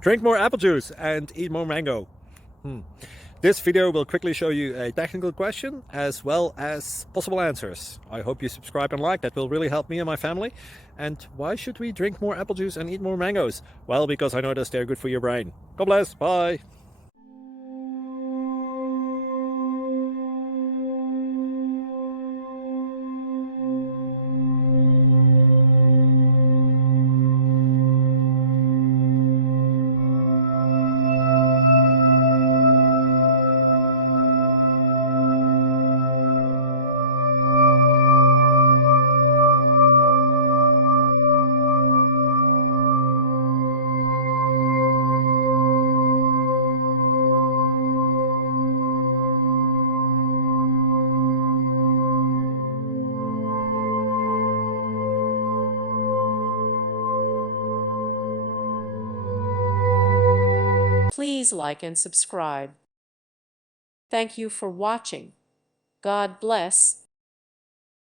Drink more apple juice and eat more mango. This video will quickly show you a technical question as well as possible answers. I hope you subscribe and like, that will really help me and my family. And why should we drink more apple juice and eat more mangoes? Well, because I noticed they're good for your brain. God bless, bye. Please like and subscribe. Thank you for watching. God bless.